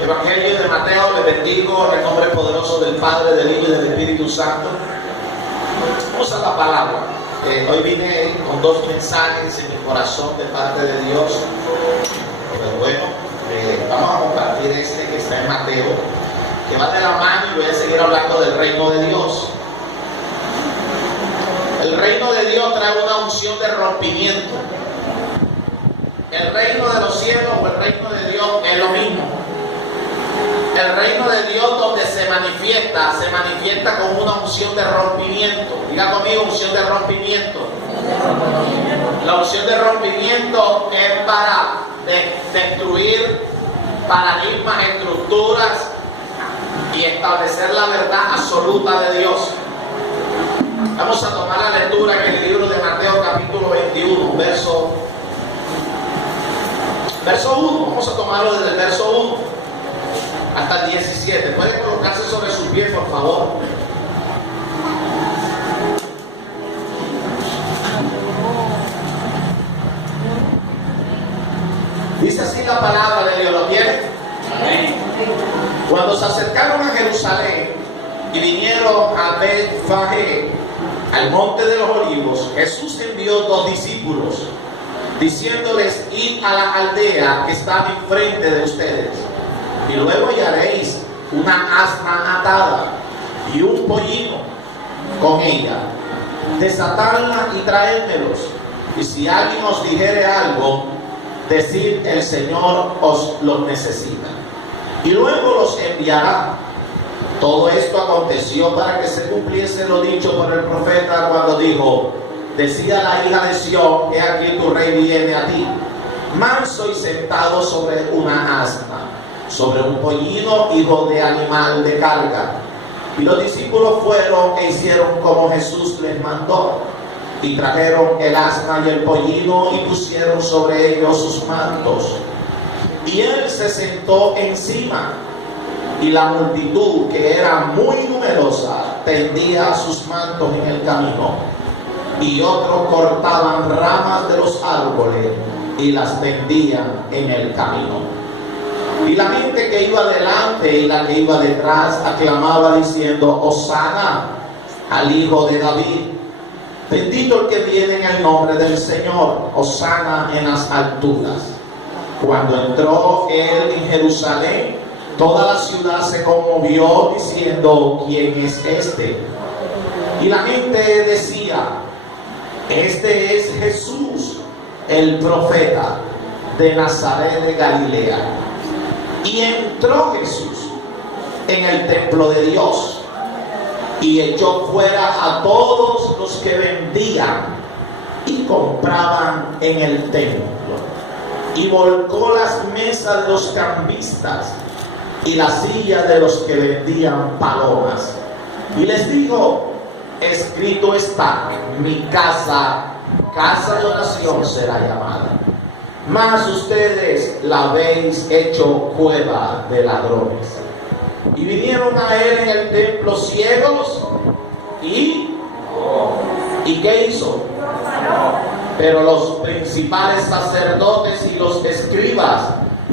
Evangelio de Mateo, le bendigo en el nombre poderoso del Padre, del Hijo y del Espíritu Santo. Vamos a la palabra. Hoy vine con dos mensajes en mi corazón de parte de Dios. Pero bueno, vamos a compartir este que está en Mateo, que va de la mano, y voy a seguir hablando del reino de Dios. El reino de Dios trae una unción de rompimiento. El reino de los cielos o el reino de Dios es lo mismo. El reino de Dios donde se manifiesta con una unción de rompimiento. Diga conmigo, unción de rompimiento. La unción de rompimiento es para destruir paradigmas, estructuras y establecer la verdad absoluta de Dios. Vamos a tomar la lectura en el libro de Mateo capítulo 21, verso 1. Vamos a tomarlo desde el verso 1 hasta el 17. ¿Pueden colocarse sobre sus pies, por favor? Dice así la palabra de Dios. ¿Lo tienen? Cuando se acercaron a Jerusalén y vinieron a Betfagé, al monte de los olivos, Jesús envió 2 discípulos, diciéndoles: id a la aldea que está enfrente de ustedes, y luego hallaréis una asna atada y un pollino con ella. Desatadla y traédmelos. Y si alguien os dijere algo, decid: el Señor os los necesita, y luego los enviará. Todo esto aconteció para que se cumpliese lo dicho por el profeta cuando dijo: decía la hija de Sión, he aquí tu rey viene a ti, manso y sentado sobre una asna, sobre un pollino, hijo de animal de carga. Y los discípulos fueron e hicieron como Jesús les mandó, y trajeron el asna y el pollino y pusieron sobre ellos sus mantos, y él se sentó encima. Y la multitud, que era muy numerosa, tendía sus mantos en el camino, y otros cortaban ramas de los árboles y las tendían en el camino. Y la gente que iba delante y la que iba detrás aclamaba diciendo: Hosana al Hijo de David, bendito el que viene en el nombre del Señor, Hosana en las alturas. Cuando entró él en Jerusalén, toda la ciudad se conmovió diciendo: ¿quién es este? Y la gente decía: este es Jesús, el profeta de Nazaret de Galilea. Y entró Jesús en el templo de Dios y echó fuera a todos los que vendían y compraban en el templo, y volcó las mesas de los cambistas y las sillas de los que vendían palomas, y les dijo: escrito está, mi casa, casa de oración será llamada, mas ustedes la habéis hecho cueva de ladrones. Y vinieron a él en el templo ciegos y ¿qué hizo? Pero los principales sacerdotes y los escribas,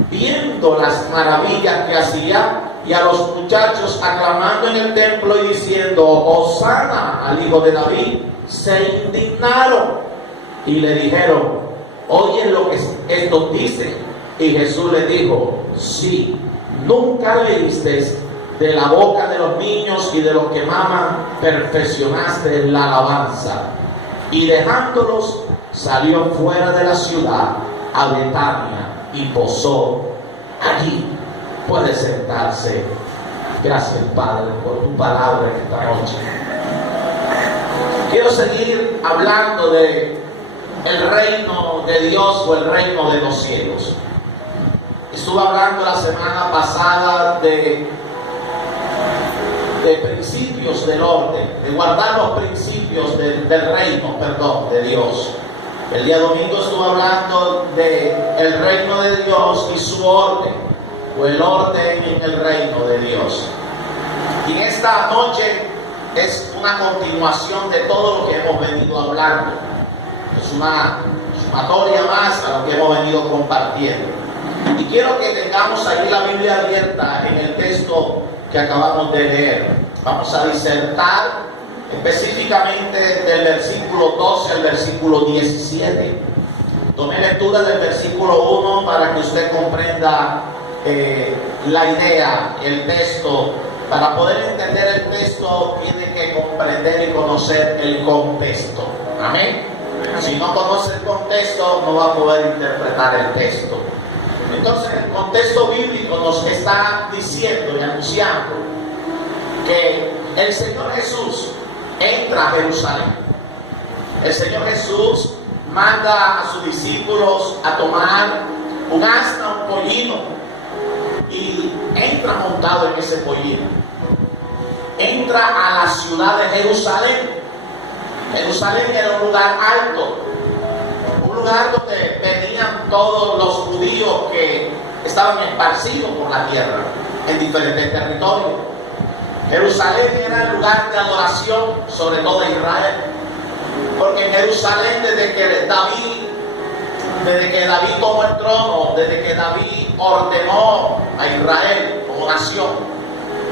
viendo las maravillas que hacía, y a los muchachos aclamando en el templo y diciendo: Hosana al Hijo de David, se indignaron y le dijeron: oye lo que esto dice. Y Jesús le dijo: sí, nunca leíste: de la boca de los niños y de los que maman perfeccionaste la alabanza. Y dejándolos, salió fuera de la ciudad a Betania y posó allí. Puede sentarse. Gracias, Padre, por tu palabra esta noche. Quiero seguir hablando de el reino de Dios o el reino de los cielos. Estuve hablando la semana pasada de principios del orden, de guardar los principios del reino, de Dios. El día domingo estuve hablando de el reino de Dios y su orden, o el orden en el reino de Dios. Y en esta noche es una continuación de todo lo que hemos venido hablando. Es una sumatoria más a lo que hemos venido compartiendo. Y quiero que tengamos ahí la Biblia abierta en el texto que acabamos de leer. Vamos a disertar específicamente del versículo 12 al versículo 17. Tomé lectura del versículo 1 para que usted comprenda la idea, el texto. Para poder entender el texto tiene que comprender y conocer el contexto. Amén. Si no conoce el contexto, no va a poder interpretar el texto. Entonces, el contexto bíblico nos está diciendo y anunciando que el Señor Jesús entra a Jerusalén. El Señor Jesús manda a sus discípulos a tomar un asna, un pollino, y entra montado en ese pollino. Entra a la ciudad de Jerusalén. Jerusalén era un lugar alto, un lugar donde venían todos los judíos que estaban esparcidos por la tierra en diferentes territorios. Jerusalén era el lugar de adoración, sobre todo Israel, porque en Jerusalén desde que David tomó el trono, desde que David ordenó a Israel como nación,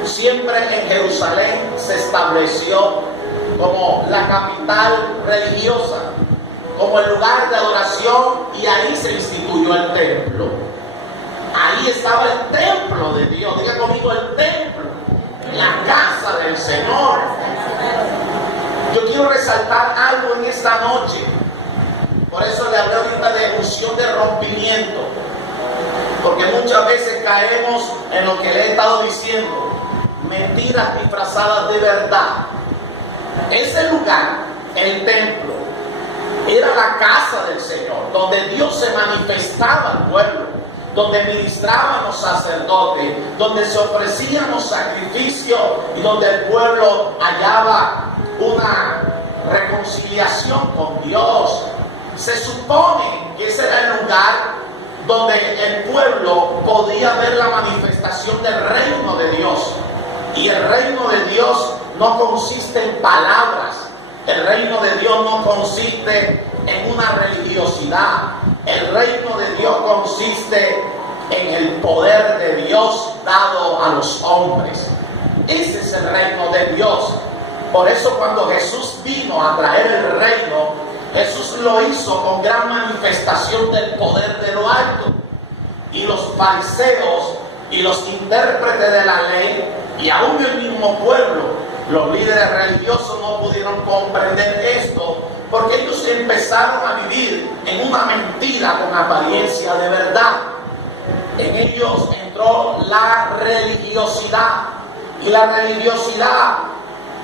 siempre en Jerusalén se estableció como la capital religiosa, como el lugar de adoración, y ahí se instituyó el templo. Ahí estaba el templo de Dios. Diga conmigo, el templo, la casa del Señor. Yo quiero resaltar algo en esta noche. Por eso le hablé ahorita de unción de rompimiento, porque muchas veces caemos en lo que le he estado diciendo, mentiras disfrazadas de verdad. Ese lugar, el templo, era la casa del Señor, donde Dios se manifestaba al pueblo, donde ministraban los sacerdotes, donde se ofrecían los sacrificios y donde el pueblo hallaba una reconciliación con Dios. Se supone que ese era el lugar donde el pueblo podía ver la manifestación del reino de Dios. Y el reino de Dios no consiste en palabras. El reino de Dios no consiste en una religiosidad. El reino de Dios consiste en el poder de Dios dado a los hombres. Ese es el reino de Dios. Por eso cuando Jesús vino a traer el reino, Jesús lo hizo con gran manifestación del poder de lo alto. Y los fariseos y los intérpretes de la ley, y aún el mismo pueblo, los líderes religiosos, no pudieron comprender esto, porque ellos empezaron a vivir en una mentira con apariencia de verdad. En ellos entró la religiosidad, y la religiosidad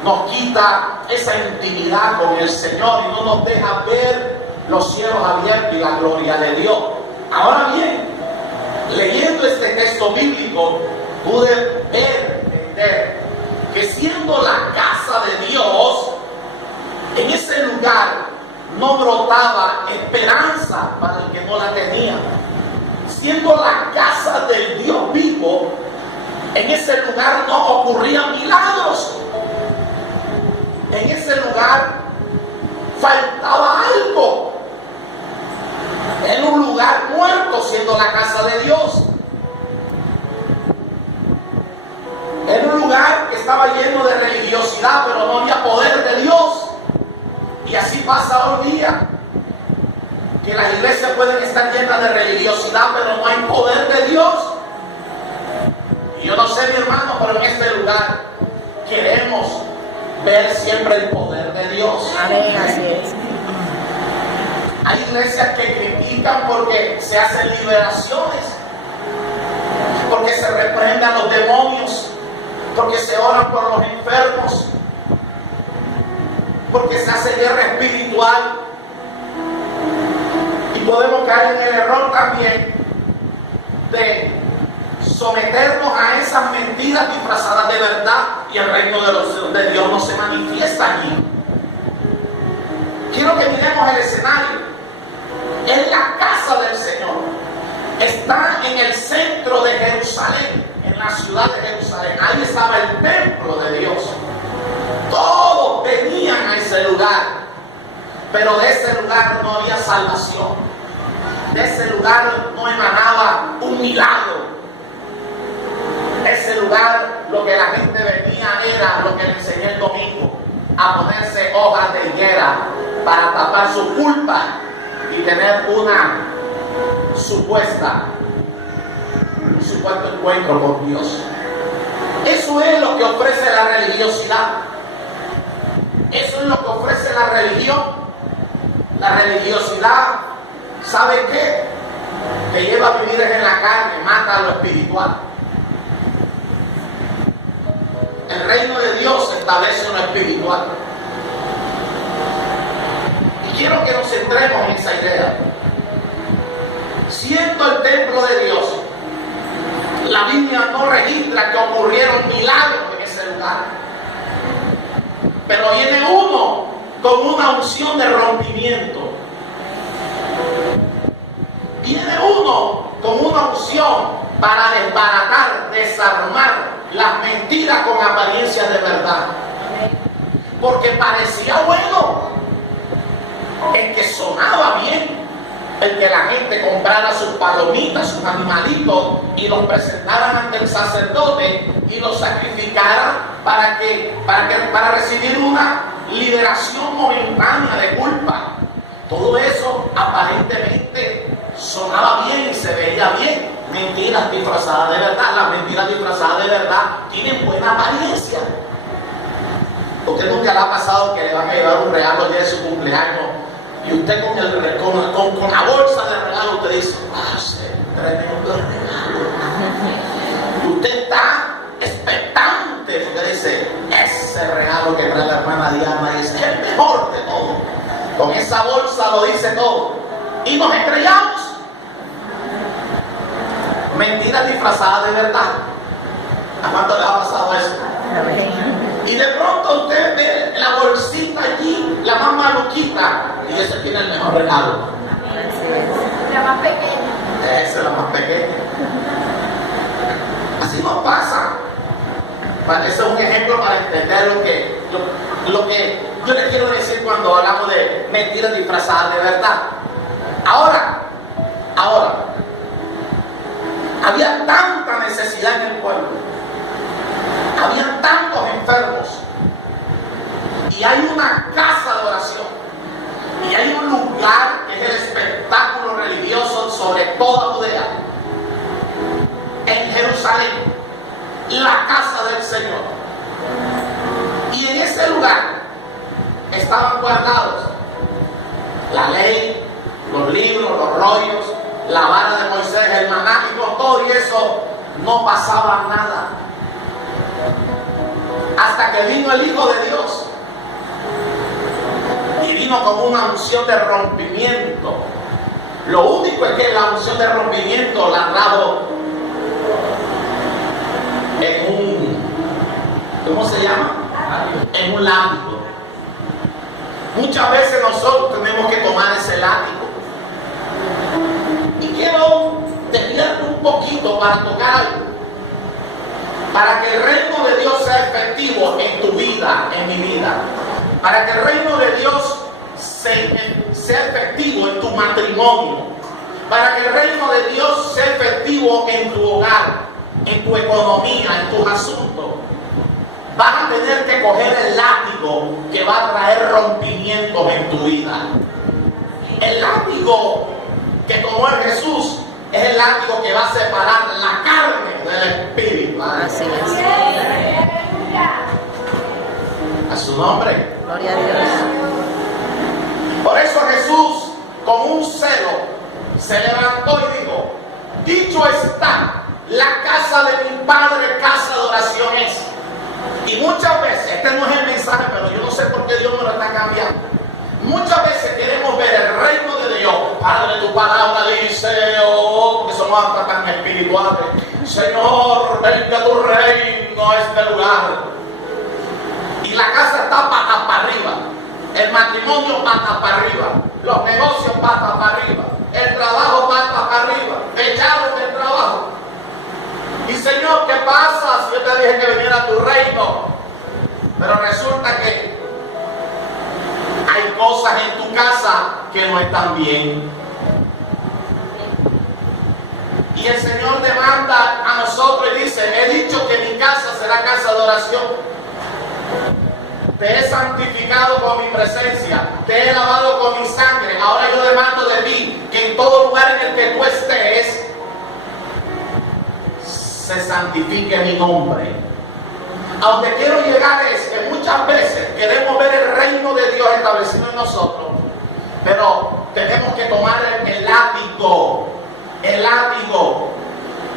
nos quita esa intimidad con el Señor y no nos deja ver los cielos abiertos y la gloria de Dios. Ahora bien, leyendo este texto bíblico, pude entender que siendo la casa de Dios, en ese lugar no brotaba esperanza para el que no la tenía. Siendo la casa del Dios vivo, en ese lugar no ocurrían milagros. En ese lugar faltaba algo. En un lugar muerto, siendo la casa de Dios. En un lugar que estaba lleno de religiosidad, pero no había poder de Dios. Y así pasa hoy día, que las iglesias pueden estar llenas de religiosidad, pero no hay poder de Dios. Y yo no sé, mi hermano, pero en este lugar queremos ver siempre el poder de Dios. Amén, así es. Hay iglesias que critican porque se hacen liberaciones, porque se reprenden a los demonios, porque se oran por los enfermos, porque se hace guerra espiritual. Y podemos caer en el error también de someternos a esas mentiras disfrazadas de verdad, y el reino de Dios no se manifiesta allí. Quiero que miremos el escenario. Es la casa del Señor. Está en el centro de Jerusalén, en la ciudad de Jerusalén. Ahí estaba el templo de Dios. Todos venían a ese lugar, pero de ese lugar no había salvación. De ese lugar no emanaba un un milagro. Ese lugar, lo que la gente venía era lo que le enseñé el domingo, a ponerse hojas de higuera para tapar su culpa y tener un supuesto encuentro con Dios. Eso es lo que ofrece la religiosidad. Eso es lo que ofrece la religión. La religiosidad, ¿sabe qué? Te lleva a vivir en la carne, mata lo espiritual. El reino de Dios establece lo espiritual. Y quiero que nos centremos en esa idea. Siendo el templo de Dios, la Biblia no registra que ocurrieron milagros en ese lugar. Pero viene uno con una unción de rompimiento. Viene uno con una unción para desbaratar, desarmar las mentiras con apariencia de verdad. Porque parecía bueno, el que sonaba bien, el que la gente comprara sus palomitas, sus animalitos y los presentaran ante el sacerdote y los sacrificaran para recibir una liberación momentánea de culpa. Todo eso aparentemente sonaba bien y se veía bien. Mentiras disfrazadas de verdad. Las mentiras disfrazadas de verdad tienen buena apariencia. ¿Usted nunca le ha pasado que le van a llevar un regalo el día de su cumpleaños y usted con la bolsa de regalo usted dice, sí, tremendo regalo? Y usted está expectante porque dice, ese regalo que trae la hermana Diana es el mejor de todo. Con esa bolsa lo dice todo. Y nos estrellamos. Mentiras disfrazadas de verdad. ¿A cuánto le ha pasado eso? Y de pronto usted ve la bolsita allí, la más maluquita, y ese tiene el mejor regalo. La más pequeña. Esa es la más pequeña. Así nos pasa. Ese es un ejemplo para entender lo que yo les quiero decir cuando hablamos de mentiras disfrazadas de verdad. Ahora, había tanta necesidad en el pueblo, había tantos enfermos, y hay una casa de oración, y hay un lugar que es el espectáculo religioso sobre toda Judea, en Jerusalén, la casa del Señor. Y en ese lugar estaban guardados la ley, los libros, los rollos, la vara de Moisés, el maná, y con todo y eso no pasaba nada. Hasta que vino el Hijo de Dios y vino con una unción de rompimiento. Lo único es que la unción de rompimiento la trajo en un, ¿cómo se llama? En un látigo. Muchas veces nosotros tenemos que tomar ese látigo. Y quiero desviarte un poquito para tocar algo. Para que el reino de Dios sea efectivo en tu vida, en mi vida. Para que el reino de Dios sea efectivo en tu matrimonio. Para que el reino de Dios sea efectivo en tu hogar, en tu economía, en tus asuntos. Vas a tener que coger el látigo que va a traer rompimientos en tu vida. El látigo que tomó el Jesús es el látigo que va a separar la carne del espíritu. Así es. A su nombre. Gloria a Dios. Por eso Jesús, con un celo, se levantó y dijo: dicho está, la casa de mi Padre, casa de oración es. Y muchas veces, este no es el mensaje, pero yo no sé por qué Dios me lo está cambiando. Muchas veces queremos ver el reino de Dios. Padre, tu palabra dice, porque somos hasta tan espirituales. Señor, venga tu reino a este lugar. Y la casa está patas para arriba. El matrimonio patas para arriba. Los negocios patas para arriba. El trabajo patas para arriba. Echados del trabajo. Y Señor, ¿qué pasa si yo te dije que viniera a tu reino? Pero resulta que hay cosas en tu casa que no están bien. Y el Señor demanda a nosotros y dice: he dicho que mi casa será casa de oración. Te he santificado con mi presencia, te he lavado con mi sangre. Ahora yo demando de ti que en todo lugar en el que tú estés se santifique mi nombre. A donde quiero llegar es que muchas veces queremos ver el reino de Dios establecido en nosotros, pero tenemos que tomar el látigo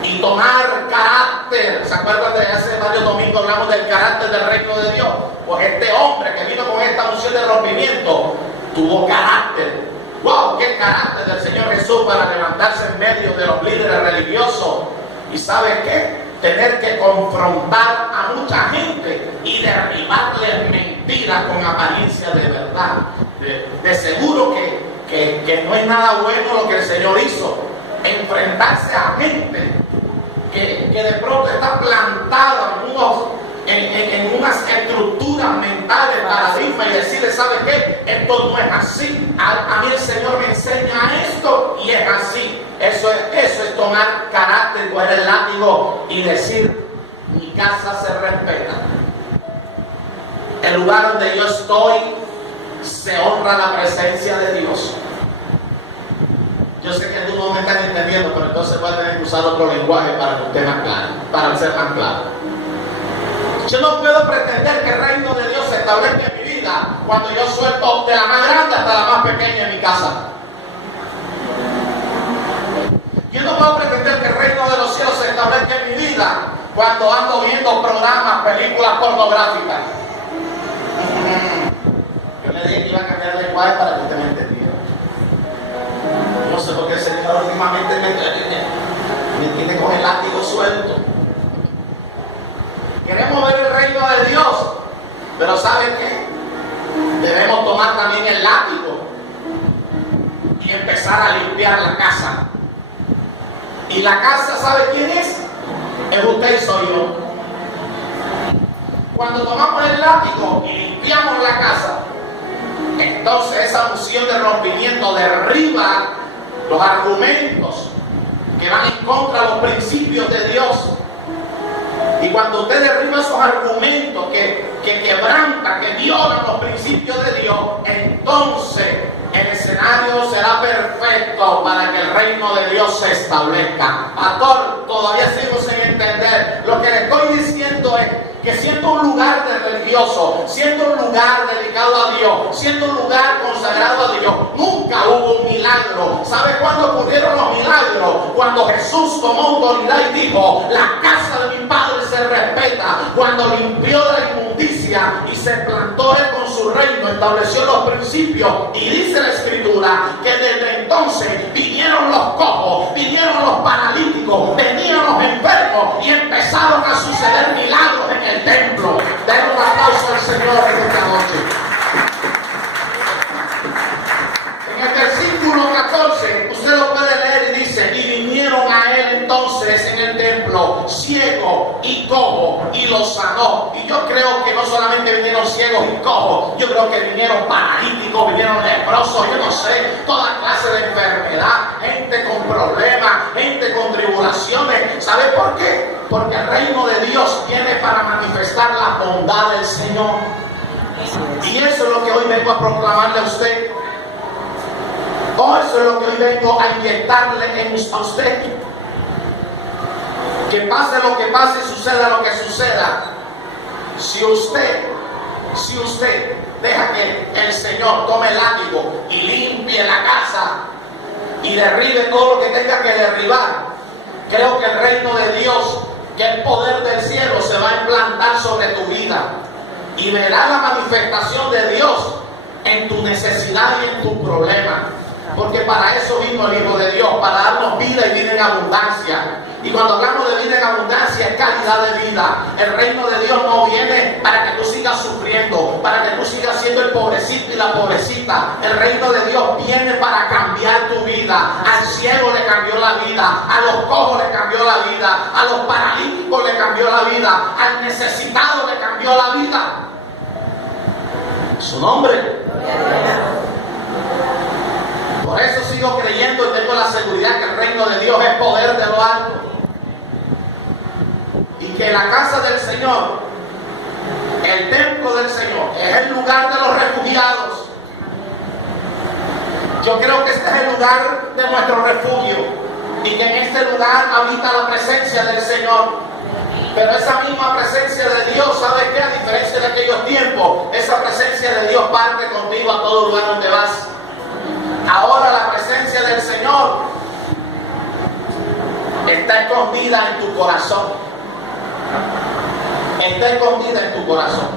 y tomar carácter. ¿Se acuerdan de hace varios domingos hablamos del carácter del reino de Dios? Pues este hombre que vino con esta unción de rompimiento tuvo carácter. ¡Wow! ¡Qué carácter del Señor Jesús para levantarse en medio de los líderes religiosos! ¿Y sabe qué? Tener que confrontar a mucha gente y derribarles mentiras con apariencia de verdad. De seguro que no es nada bueno lo que el Señor hizo. Enfrentarse a gente que de pronto está plantada en unas estructuras mentales, paradigmas, y decirle: ¿sabe qué? Esto no es así. A mí el Señor me enseña esto y es así. Eso es tomar carácter, coger el látigo y decir: mi casa se respeta. El lugar donde yo estoy se honra la presencia de Dios. Yo sé que algunos no me están entendiendo, pero entonces voy a tener que usar otro lenguaje para que usted más claro, para ser más claro. Yo no puedo pretender que el reino de Dios se establezca en mi vida cuando yo suelto de la más grande hasta la más pequeña en mi casa. Yo no puedo pretender que el reino de los cielos se establezca en mi vida cuando ando viendo programas, películas pornográficas. Yo le dije que iba a cambiar el lenguaje para que usted me entendiera. No sé por qué el Señor últimamente me tiene con el látigo suelto. Queremos ver el reino de Dios, pero ¿saben qué? Debemos tomar también el látigo y empezar a limpiar la casa. Y la casa, ¿sabe quién es? Es usted y soy yo. Cuando tomamos el látigo y limpiamos la casa, entonces esa unción de rompimiento derriba los argumentos que van en contra de los principios de Dios. Y cuando usted derriba esos argumentos que quebrantan, que violan los principios de Dios, entonces el escenario será perfecto para que el reino de Dios se establezca. Pastor, todavía sigo sin entender. Lo que le estoy diciendo es que siendo un lugar de religioso, siendo un lugar dedicado a Dios, siendo un lugar consagrado a Dios, nunca hubo un milagro. ¿Sabe cuándo ocurrieron los milagros? Cuando Jesús tomó autoridad y dijo: la casa de mi Padre se respeta. Cuando limpió de la inmundicia y se plantó Él con su reino, estableció los principios, y dice la Escritura que desde entonces vinieron los cojos, vinieron los paralíticos, venían los enfermos y empezaron a suceder milagros en el templo. Den un aplauso al Señor esta noche. En el versículo 14 usted lo puede leer y dice: y vinieron a Él entonces en el templo ciego y cojo y los sanó. Y yo creo que no solamente vinieron ciegos y cojos, yo creo que vinieron paralíticos, vinieron leprosos, yo no sé, toda clase de enfermedad, gente con problemas, gente con tribulaciones. ¿Sabe por qué? Porque el reino de Dios viene para manifestar la bondad del Señor. Y eso es lo que hoy vengo a proclamarle a usted. Eso es lo que hoy vengo a inyectarle a usted. Que pase lo que pase, suceda lo que suceda. Si usted deja que el Señor tome el látigo y limpie la casa y derribe todo lo que tenga que derribar, creo que el reino de Dios, que el poder del cielo, se va a implantar sobre tu vida y verás la manifestación de Dios en tu necesidad y en tu problema. Porque para eso vino el Hijo de Dios, para darnos vida y vida en abundancia. Y cuando hablamos de vida en abundancia, es calidad de vida. El reino de Dios no viene para que tú sigas sufriendo, para que tú sigas siendo el pobrecito y la pobrecita. El reino de Dios viene para cambiar tu vida. Al ciego le cambió la vida, a los cojos le cambió la vida, a los paralíticos le cambió la vida, al necesitado le cambió la vida. Su nombre. Por eso, si sigo creyendo y tengo la seguridad que el reino de Dios es poder de lo alto. Y que la casa del Señor, el templo del Señor, es el lugar de los refugiados. Yo creo que este es el lugar de nuestro refugio y que en este lugar habita la presencia del Señor. Pero esa misma presencia de Dios, ¿sabes qué? A diferencia de aquellos tiempos, esa presencia de Dios parte contigo a todo lugar donde vas. Ahora la presencia del Señor está escondida en tu corazón. Está escondida en tu corazón.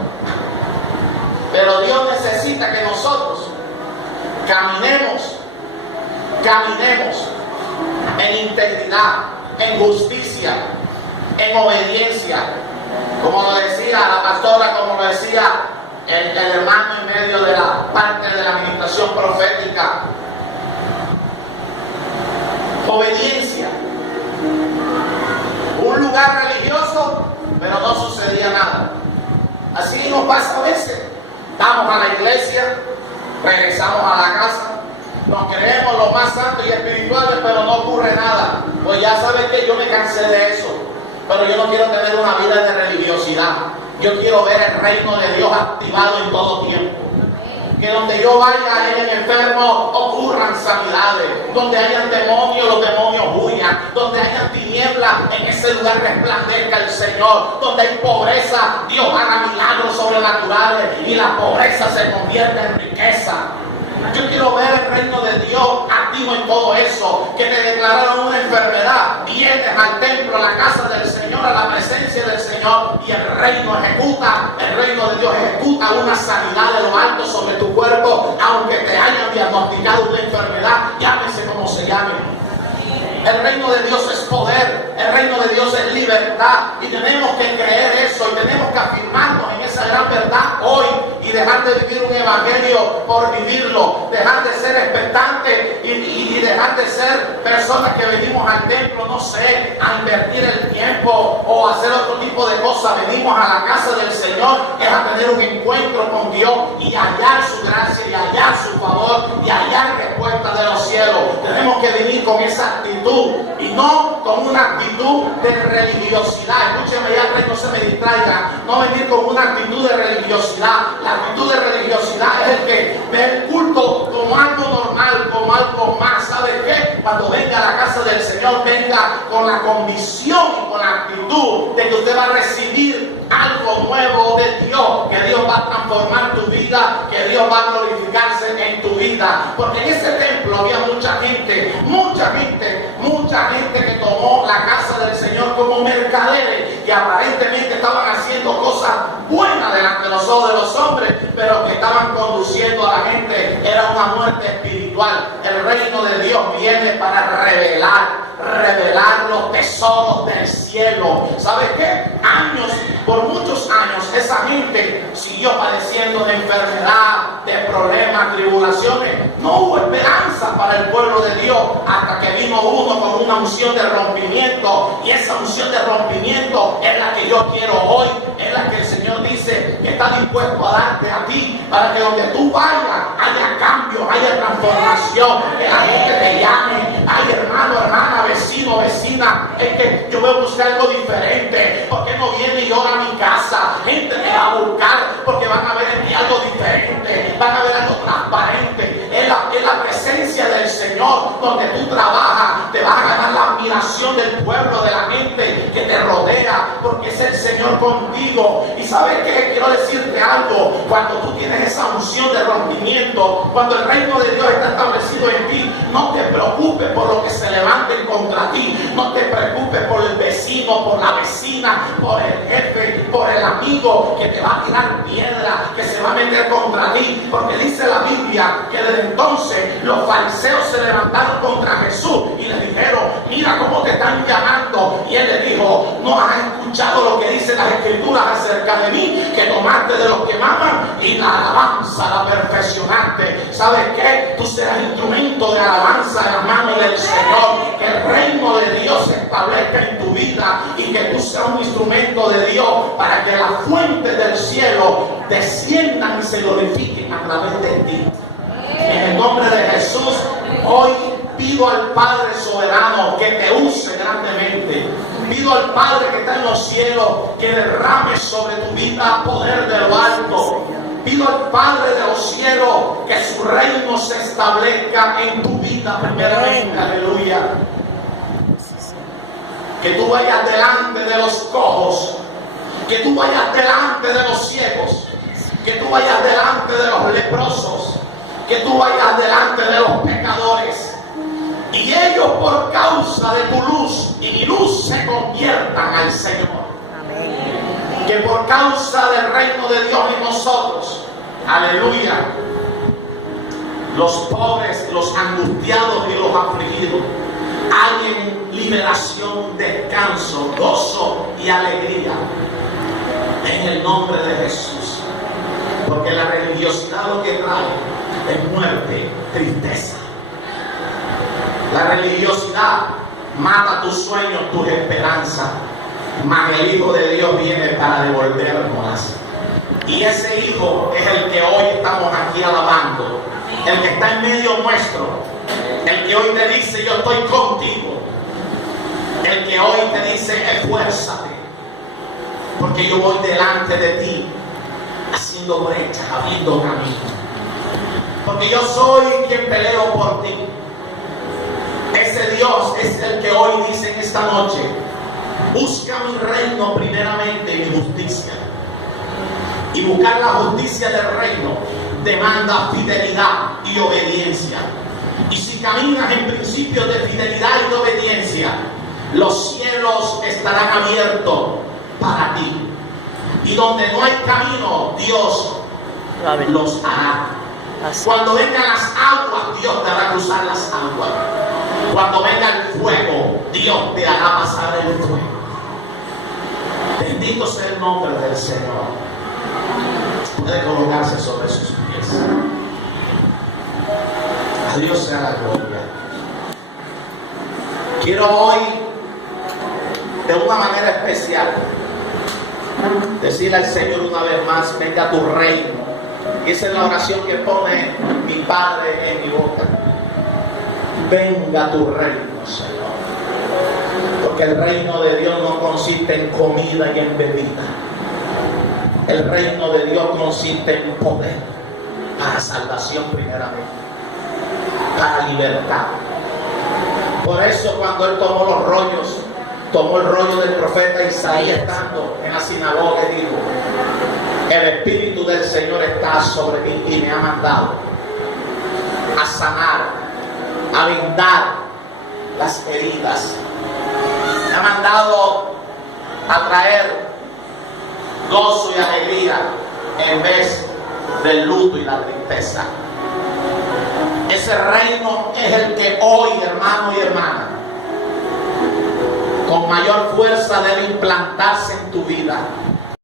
Pero Dios necesita que nosotros caminemos en integridad, en justicia, en obediencia, como lo decía la pastora, como lo decía el hermano en medio de la parte de la administración profética. Obediencia. Un lugar religioso, pero no sucedía nada. Así nos pasa a veces. Vamos a la iglesia, regresamos a la casa, nos creemos los más santos y espirituales, pero no ocurre nada. Pues ya sabes que yo me cansé de eso. Pero yo no quiero tener una vida de religiosidad. Yo quiero ver el reino de Dios activado en todo tiempo. Que donde yo vaya, hayan enfermos, ocurran sanidades. Donde hayan demonios, los demonios huyan. Donde hayan tinieblas, en ese lugar resplandezca el Señor. Donde hay pobreza, Dios haga milagros sobrenaturales y la pobreza se convierta en riqueza. Yo quiero ver el reino de Dios activo en todo eso. Que te declararon una enfermedad, vienes al templo, a la casa del Señor, a la presencia del Señor, y el reino de Dios ejecuta una sanidad de lo alto sobre tu cuerpo, aunque te hayan diagnosticado una enfermedad, llámese como se llame. El reino de Dios es poder, el reino de Dios es libertad, y tenemos que creer eso y tenemos que afirmarnos en esa gran verdad hoy y dejar de vivir un evangelio por vivirlo, dejar de ser expectantes y dejar de ser personas que venimos al templo, no sé, a invertir el tiempo o a hacer otro tipo de cosas. Venimos a la casa del Señor, es a tener un encuentro con Dios y hallar su gracia y hallar su favor y hallar respuesta de los cielos. Tenemos que venir con esa actitud y no con una actitud de religiosidad. Escúcheme ya, que no se me distraiga. No venir con una actitud de religiosidad. La actitud de religiosidad es el que ve el culto como algo normal, como algo más. ¿Sabe qué? Cuando venga a la casa del Señor, venga con la convicción y con la actitud de que usted va a recibir algo nuevo de Dios, que Dios va a transformar tu vida, que Dios va a glorificarse en tu vida. Porque en ese templo había mucha gente que tomó la casa del Señor como mercaderes, que aparentemente estaban haciendo cosas buenas delante de los ojos de los hombres, pero que estaban conduciendo a la gente. Era una muerte espiritual. El reino de Dios viene para revelar los tesoros del cielo. ¿Sabes qué? Por muchos años, esa gente siguió padeciendo de enfermedad, de problemas, tribulaciones. No hubo esperanza para el pueblo de Dios hasta que vino uno con una unción de rompimiento. Y esa unción de rompimiento es la que yo quiero hoy. Es la que el Señor dice que está dispuesto a darte a ti, para que donde tú vayas haya cambio, haya transformación, que la gente te llame: ay, hermano, hermana, vecino, vecina, es que yo voy a buscar algo diferente. ¿Por qué no viene y ora a mi casa? Gente me va a buscar porque van a ver en mí algo diferente, van a ver algo transparente. Es la presencia del Señor donde tú trabajas. Te vas a ganar la admiración del pueblo, de la gente que te rodea, porque es el Señor contigo. Y ¿sabes qué? Quiero decirte algo. Cuando tú tienes esa unción de rompimiento, cuando el reino de Dios está establecido en ti, no te preocupes por lo que se levanten contra ti. No te preocupes por el vecino, por la vecina, por el jefe, por el amigo que te va a tirar piedra, que se va a meter contra ti. Porque dice la Biblia que desde entonces los fariseos se levantaron contra Jesús y le dijeron: mira cómo te están llamando. Y él le dijo: ¿no has escuchado lo que dicen las escrituras acerca de mí? Que tomaste de los que maman y la alabanza la perfeccionaste. ¿Sabes qué? Tú serás instrumento de alabanza en las manos del Señor. Que el reino de Dios se establezca en tu vida y que tú seas un instrumento de Dios para que las fuentes del cielo desciendan y se glorifiquen a través de ti. En el nombre de Jesús, hoy pido al Padre soberano que te use grandemente. Pido al Padre que está en los cielos que derrame sobre tu vida poder de lo alto. Pido al Padre de los cielos que su reino se establezca en tu vida primeramente. Aleluya. Que tú vayas delante de los cojos, que tú vayas delante de los ciegos, que tú vayas delante de los leprosos, que tú vayas delante de los pecadores, y ellos por causa de tu luz y mi luz se conviertan al Señor. Amén. Que por causa del reino de Dios en nosotros, aleluya, los pobres, los angustiados y los afligidos hallen liberación, descanso, gozo y alegría en el nombre de Jesús. Porque la religiosidad lo que trae es muerte, tristeza. La religiosidad mata tus sueños, tus esperanzas, mas el Hijo de Dios viene para devolvernos. Y ese Hijo es el que hoy estamos aquí alabando, el que está en medio nuestro, el que hoy te dice yo estoy contigo, el que hoy te dice esfuérzate, porque yo voy delante de ti, haciendo brechas, abriendo camino, porque yo soy quien peleo por ti. Ese Dios es el que hoy dice en esta noche: busca mi reino primeramente y mi justicia. Y buscar la justicia del reino demanda fidelidad y obediencia. Y si caminas en principios de fidelidad y de obediencia, los cielos estarán abiertos para ti. Y donde no hay camino, Dios los hará. Cuando vengan las aguas, Dios te hará cruzar las aguas. Cuando venga el fuego, Dios te hará pasar el fuego. Bendito sea el nombre del Señor. Puede colocarse sobre sus pies. A Dios sea la gloria. Quiero hoy, de una manera especial, decirle al Señor una vez más: venga tu reino. Y esa es la oración que pone mi Padre en mi boca. Venga tu reino, Señor. Porque el reino de Dios no consiste en comida y en bebida. El reino de Dios consiste en poder para salvación primeramente, para libertad. Por eso cuando Él tomó los rollos, tomó el rollo del profeta Isaías estando en la sinagoga y dijo: el Espíritu del Señor está sobre mí y me ha mandado a sanar, a vendar las heridas. Me ha mandado a traer gozo y alegría en vez del luto y la tristeza. Ese reino es el que hoy, hermano y hermana, con mayor fuerza debe implantarse en tu vida.